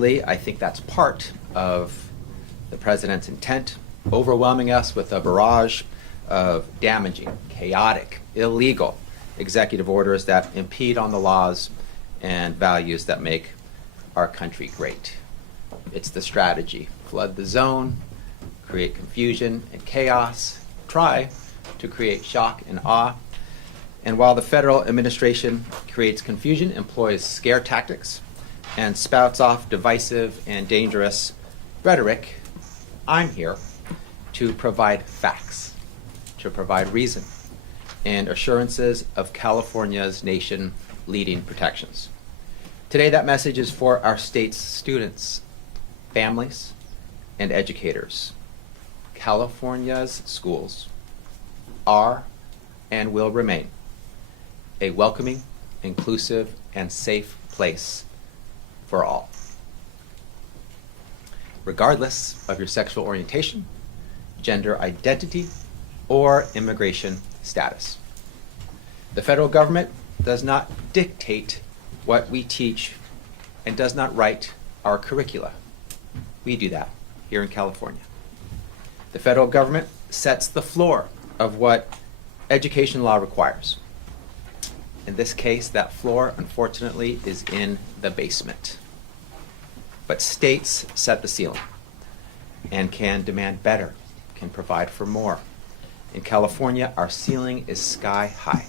I think that's part of the president's intent, overwhelming us with a barrage of damaging, chaotic, illegal executive orders that impede on the laws and values that make our country great. It's the strategy: flood the zone, create confusion and chaos, try to create shock and awe. And while the federal administration creates confusion, employs scare tactics, and spouts off divisive and dangerous rhetoric, I'm here to provide facts, to provide reason, and assurances of California's nation-leading protections. Today, that message is for our state's students, families, and educators. California's schools are and will remain a welcoming, inclusive, and safe place for all, regardless of your sexual orientation, gender identity, or immigration status. The federal government does not dictate what we teach and does not write our curricula. We do that here in California. The federal government sets the floor of what education law requires. In this case, that floor, unfortunately, is in the basement. But states set the ceiling and can demand better, can provide for more. In California, our ceiling is sky high,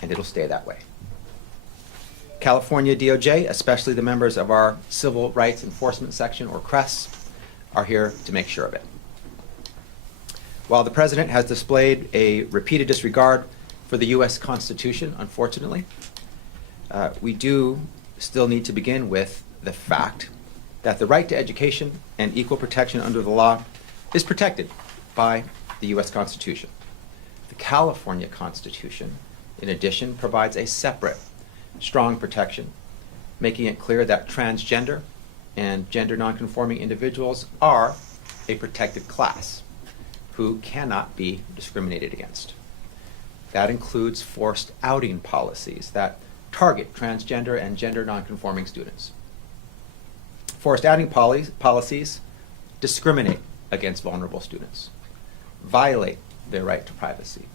and it'll stay that way. California DOJ, especially the members of our Civil Rights Enforcement Section, or CRES, are here to make sure of it. While the president has displayed a repeated disregard for the U.S. Constitution, unfortunately, we do still need to begin with the fact that the right to education and equal protection under the law is protected by the U.S. Constitution. The California Constitution, in addition, provides a separate, strong protection, making it clear that transgender and gender nonconforming individuals are a protected class who cannot be discriminated against. That includes forced outing policies that target transgender and gender nonconforming students. Forced outing policies discriminate against vulnerable students, violate their right to privacy,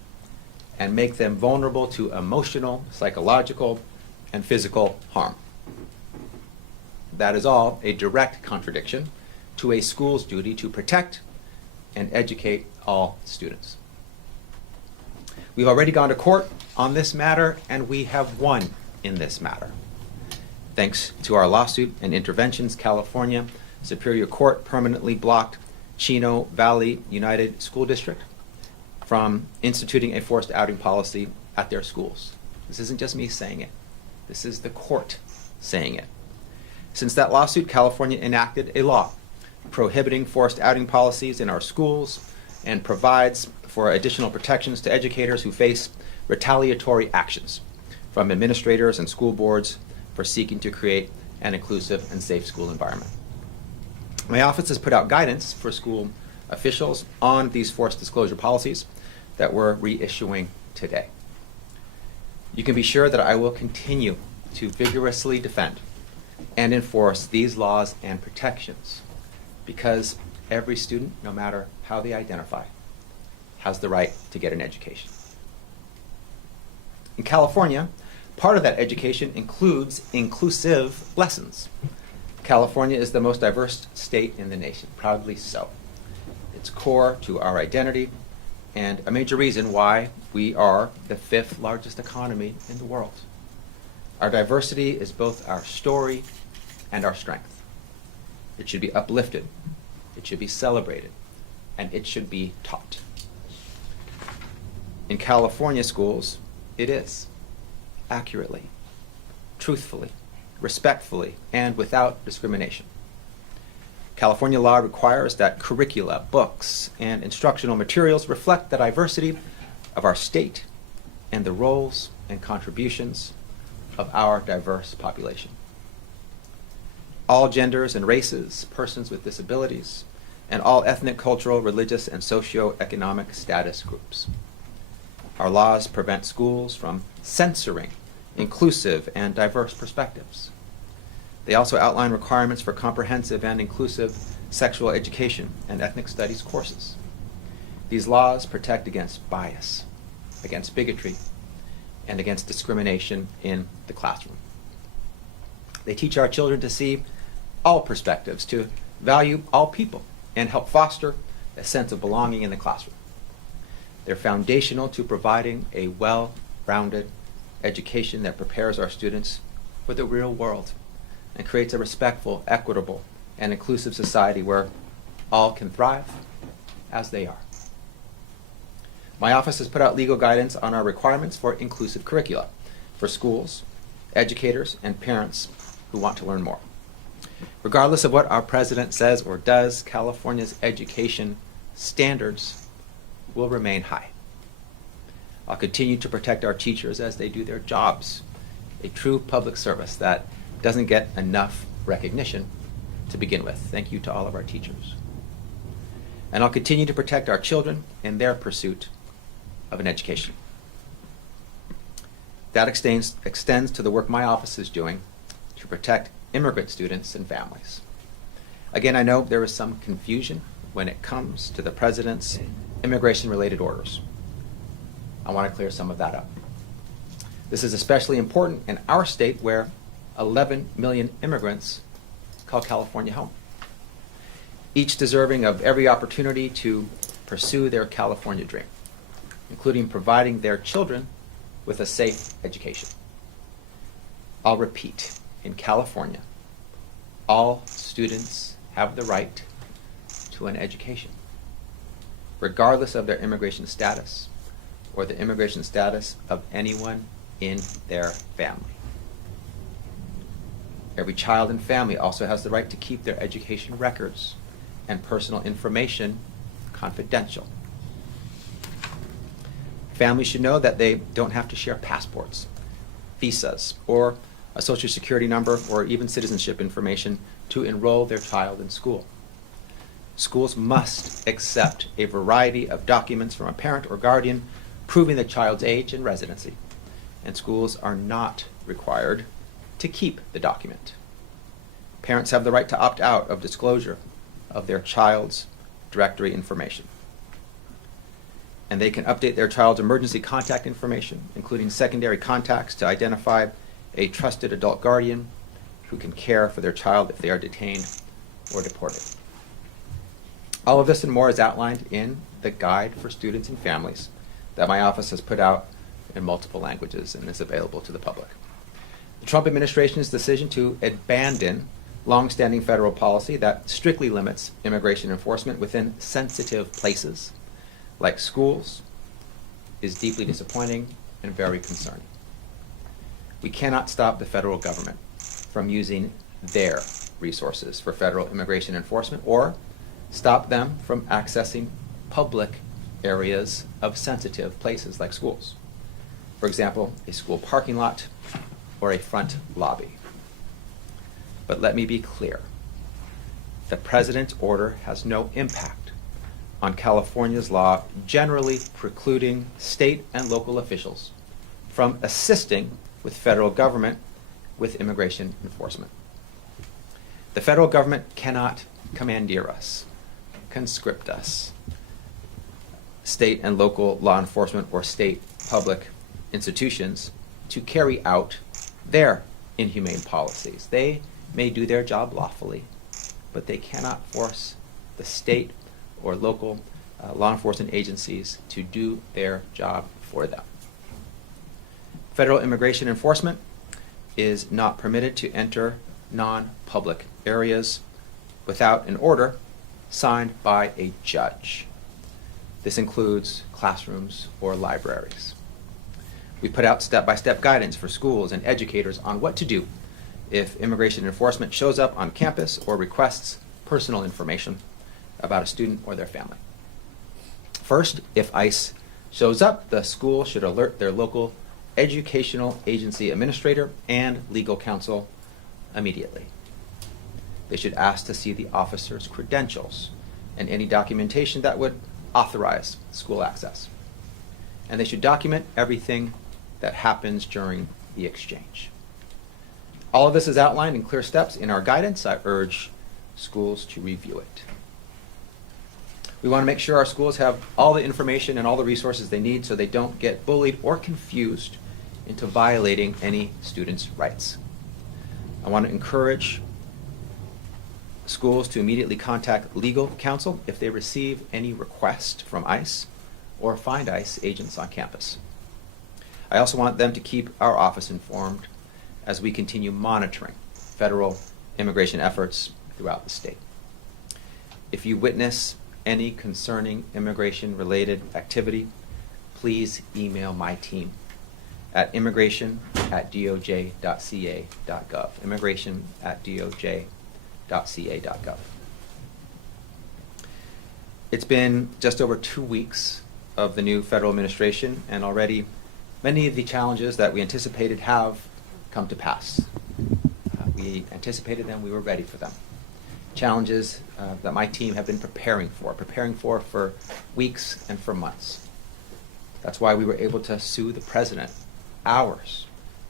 and make them vulnerable to emotional, psychological, and physical harm. That is all a direct contradiction to a school's duty to protect and educate all students. We've already gone to court on this matter, and we have won in this matter. Thanks to our lawsuit and interventions, California Superior Court permanently blocked Chino Valley United School District from instituting a forced outing policy at their schools. This isn't just me saying it. This is the court saying it. Since that lawsuit, California enacted a law prohibiting forced outing policies in our schools and provides for additional protections to educators who face retaliatory actions from administrators and school boards for seeking to create an inclusive and safe school environment. My office has put out guidance for school officials on these forced disclosure policies that we're reissuing today. You can be sure that I will continue to vigorously defend and enforce these laws and protections, because every student, no matter how they identify, has the right to get an education. In California, part of that education includes inclusive lessons. California is the most diverse state in the nation, proudly so. It's core to our identity and a major reason why we are the 5th largest economy in the world. Our diversity is both our story and our strength. It should be uplifted, it should be celebrated, and it should be taught. In California schools, it is, accurately, truthfully, respectfully, and without discrimination. California law requires that curricula, books, and instructional materials reflect the diversity of our state and the roles and contributions of our diverse population. All genders and races, persons with disabilities, and all ethnic, cultural, religious, and socioeconomic status groups. Our laws prevent schools from censoring inclusive and diverse perspectives. They also outline requirements for comprehensive and inclusive sexual education and ethnic studies courses. These laws protect against bias, against bigotry, and against discrimination in the classroom. They teach our children to see all perspectives, to value all people, and help foster a sense of belonging in the classroom. They're foundational to providing a well-rounded education that prepares our students for the real world and creates a respectful, equitable, and inclusive society where all can thrive as they are. My office has put out legal guidance on our requirements for inclusive curricula for schools, educators, and parents who want to learn more. Regardless of what our president says or does, California's education standards will remain high. I'll continue to protect our teachers as they do their jobs, a true public service that doesn't get enough recognition to begin with. Thank you to all of our teachers. And I'll continue to protect our children in their pursuit of an education. That extends to the work my office is doing to protect immigrant students and families. Again, I know there is some confusion when it comes to the president's immigration-related orders. I want to clear some of that up. This is especially important in our state where 11 million immigrants call California home, each deserving of every opportunity to pursue their California dream, including providing their children with a safe education. I'll repeat, in California, all students have the right to an education, regardless of their immigration status or the immigration status of anyone in their family. Every child and family also has the right to keep their education records and personal information confidential. Families should know that they don't have to share passports, visas, or a social security number, or even citizenship information to enroll their child in school. Schools must accept a variety of documents from a parent or guardian proving the child's age and residency, and schools are not required to keep the document. Parents have the right to opt out of disclosure of their child's directory information. And they can update their child's emergency contact information, including secondary contacts, to identify a trusted adult guardian who can care for their child if they are detained or deported. All of this and more is outlined in the Guide for Students and Families that my office has put out in multiple languages and is available to the public. The Trump administration's decision to abandon long-standing federal policy that strictly limits immigration enforcement within sensitive places like schools is deeply disappointing and very concerning. We cannot stop the federal government from using their resources for federal immigration enforcement or stop them from accessing public areas of sensitive places like schools. For example, a school parking lot or a front lobby. But let me be clear. The president's order has no impact on California's law generally precluding state and local officials from assisting with federal government with immigration enforcement. The federal government cannot commandeer us, conscript us, state and local law enforcement or state public institutions to carry out their inhumane policies. They may do their job lawfully, but they cannot force the state or local law enforcement agencies to do their job for them. Federal immigration enforcement is not permitted to enter non-public areas without an order signed by a judge. This includes classrooms or libraries. We put out step-by-step guidance for schools and educators on what to do if immigration enforcement shows up on campus or requests personal information about a student or their family. First, if ICE shows up, the school should alert their local educational agency administrator and legal counsel immediately. They should ask to see the officer's credentials and any documentation that would authorize school access. And they should document everything that happens during the exchange. All of this is outlined in clear steps in our guidance. I urge schools to review it. We want to make sure our schools have all the information and all the resources they need so they don't get bullied or confused into violating any student's rights. I want to encourage schools to immediately contact legal counsel if they receive any request from ICE or find ICE agents on campus. I also want them to keep our office informed as we continue monitoring federal immigration efforts throughout the state. If you witness any concerning immigration-related activity, please email my team at immigration@doj.ca.gov, immigration@doj.ca.gov. It's been just over 2 weeks of the new federal administration, and already many of the challenges that we anticipated have come to pass. We anticipated them, we were ready for them. Challenges that my team have been preparing for weeks and for months. That's why we were able to sue the president hours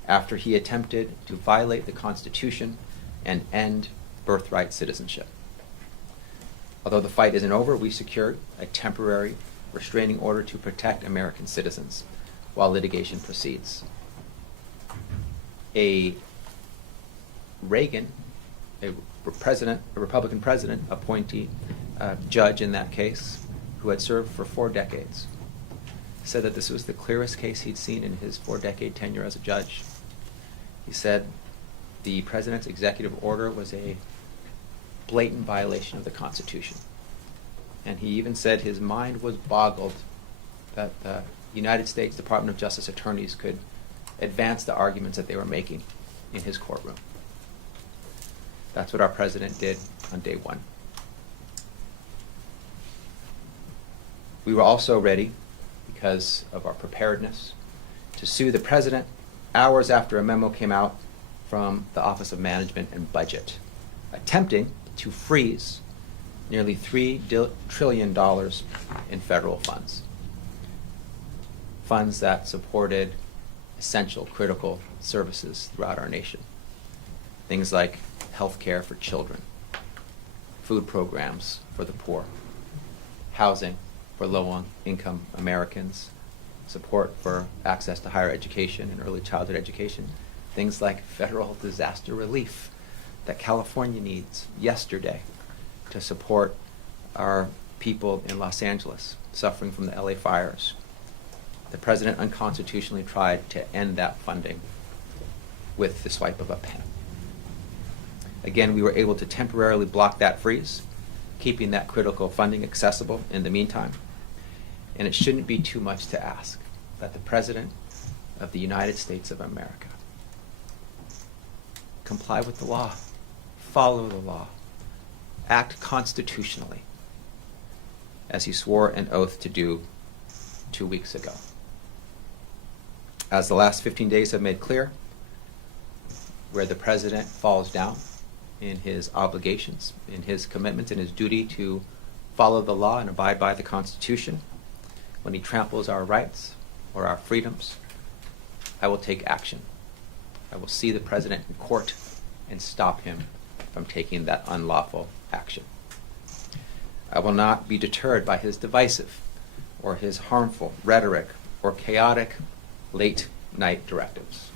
after he attempted to violate the Constitution and end birthright citizenship. Although the fight isn't over, we secured a temporary restraining order to protect American citizens while litigation proceeds. A Republican president appointee judge in that case, who had served for 4 decades, said that this was the clearest case he'd seen in his 4-decade tenure as a judge. He said the president's executive order was a blatant violation of the Constitution. And he even said his mind was boggled that the United States Department of Justice attorneys could advance the arguments that they were making in his courtroom. That's what our president did on day one. We were also ready, because of our preparedness, to sue the president hours after a memo came out from the Office of Management and Budget, attempting to freeze nearly $3 trillion in federal funds. Funds that supported essential, critical services throughout our nation. Things like health care for children, food programs for the poor, housing for low-income Americans, support for access to higher education and early childhood education, things like federal disaster relief that California needs yesterday to support our people in Los Angeles suffering from the LA fires. The president unconstitutionally tried to end that funding with the swipe of a pen. Again, we were able to temporarily block that freeze, keeping that critical funding accessible in the meantime. And it shouldn't be too much to ask that the President of the United States of America comply with the law, follow the law, act constitutionally, as he swore an oath to do 2 weeks ago. As the last 15 days have made clear, where the President falls down in his obligations, in his commitments, in his duty to follow the law and abide by the Constitution, when he tramples our rights or our freedoms, I will take action. I will see the president in court and stop him from taking that unlawful action. I will not be deterred by his divisive or his harmful rhetoric or chaotic late-night directives.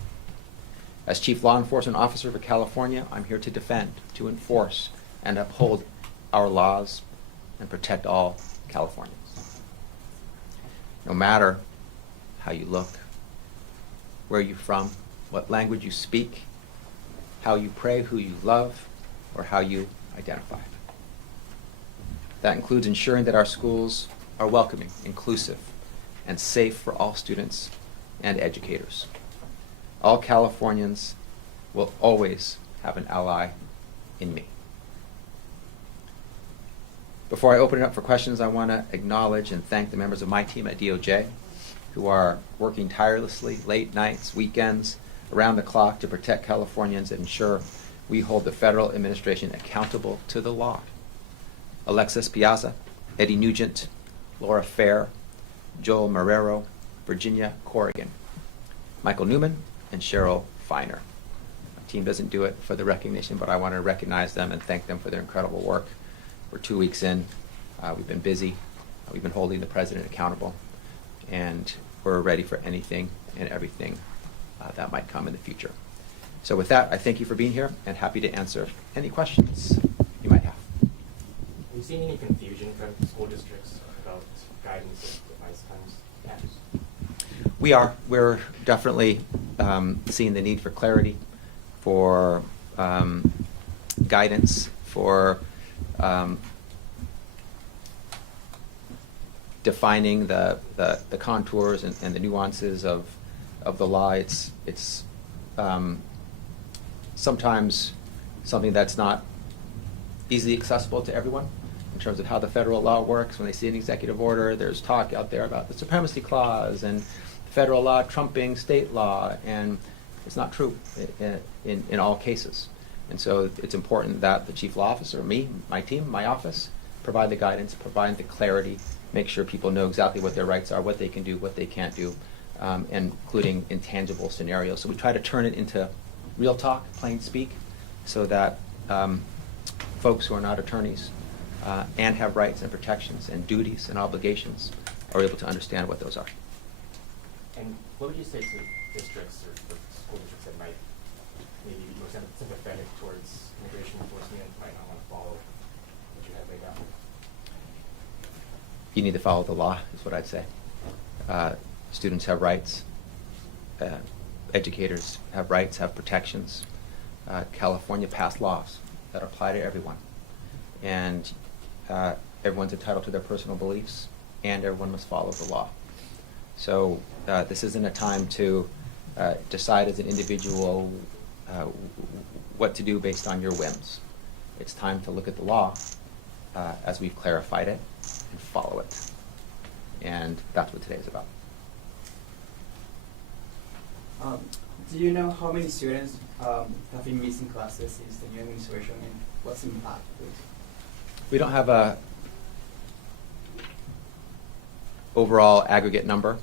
As Chief Law Enforcement Officer for California, I'm here to defend, to enforce, and uphold our laws and protect all Californians. No matter how you look, where you're from, what language you speak, how you pray, who you love, or how you identify. That includes ensuring that our schools are welcoming, inclusive, and safe for all students and educators. All Californians will always have an ally in me. Before I open it up for questions, I want to acknowledge and thank the members of my team at DOJ who are working tirelessly, late nights, weekends, around the clock to protect Californians and ensure we hold the federal administration accountable to the law. Alexis Piazza, Eddie Nugent, Laura Fair, Joel Marrero, Virginia Corrigan, Michael Newman, and Cheryl Feiner. team doesn't do it for the recognition, but I want to recognize them and thank them for their incredible work. We're 2 weeks in. We've been busy. We've been holding the president accountable, and we're ready for anything and everything that might come in the future. So with that, I thank you for being here and happy to answer any questions you might have. Have you seen any confusion from school districts about guidance of device times? We're definitely seeing the need for clarity, for guidance, for defining the contours and the nuances of the law. It's sometimes something that's not easily accessible to everyone in terms of how the federal law works. When they see an executive order, there's talk out there about the supremacy clause and federal law trumping state law, and it's not true in all cases. And so it's important that the chief law officer, me, my team, my office, provide the guidance, provide the clarity, make sure people know exactly what their rights are, what they can do, what they can't do, including intangible scenarios. So we try to turn it into real talk, plain speak, so that folks who are not attorneys and have rights and protections and duties and obligations are able to understand what those are. And what would you say to districts or school districts that might maybe be more sympathetic towards immigration enforcement and might not want to follow what you have laid out? You need to follow the law, is what I'd say. Students have rights. Educators have rights, have protections. California passed laws that apply to everyone. And everyone's entitled to their personal beliefs, and everyone must follow the law. So this isn't a time to decide as an individual what to do based on your whims. It's time to look at the law as we've clarified it and follow it. And that's what today is about. Do you know how many students have been missing classes since the new administration, and what's the impact? We don't have a overall aggregate number.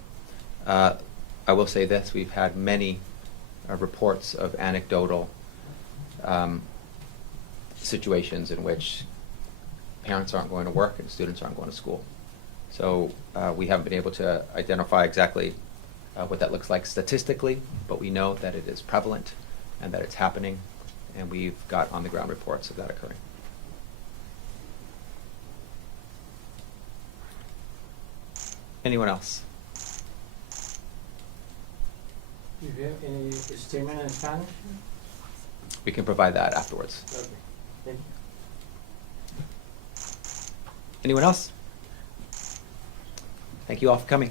I will say this: we've had many reports of anecdotal situations in which parents aren't going to work and students aren't going to school. So we haven't been able to identify exactly what that looks like statistically, but we know that it is prevalent and that it's happening, and we've got on-the-ground reports of that occurring. Anyone else? Do you have any statement in Spanish? We can provide that afterwards. Okay, thank you. Anyone else? Thank you all for coming.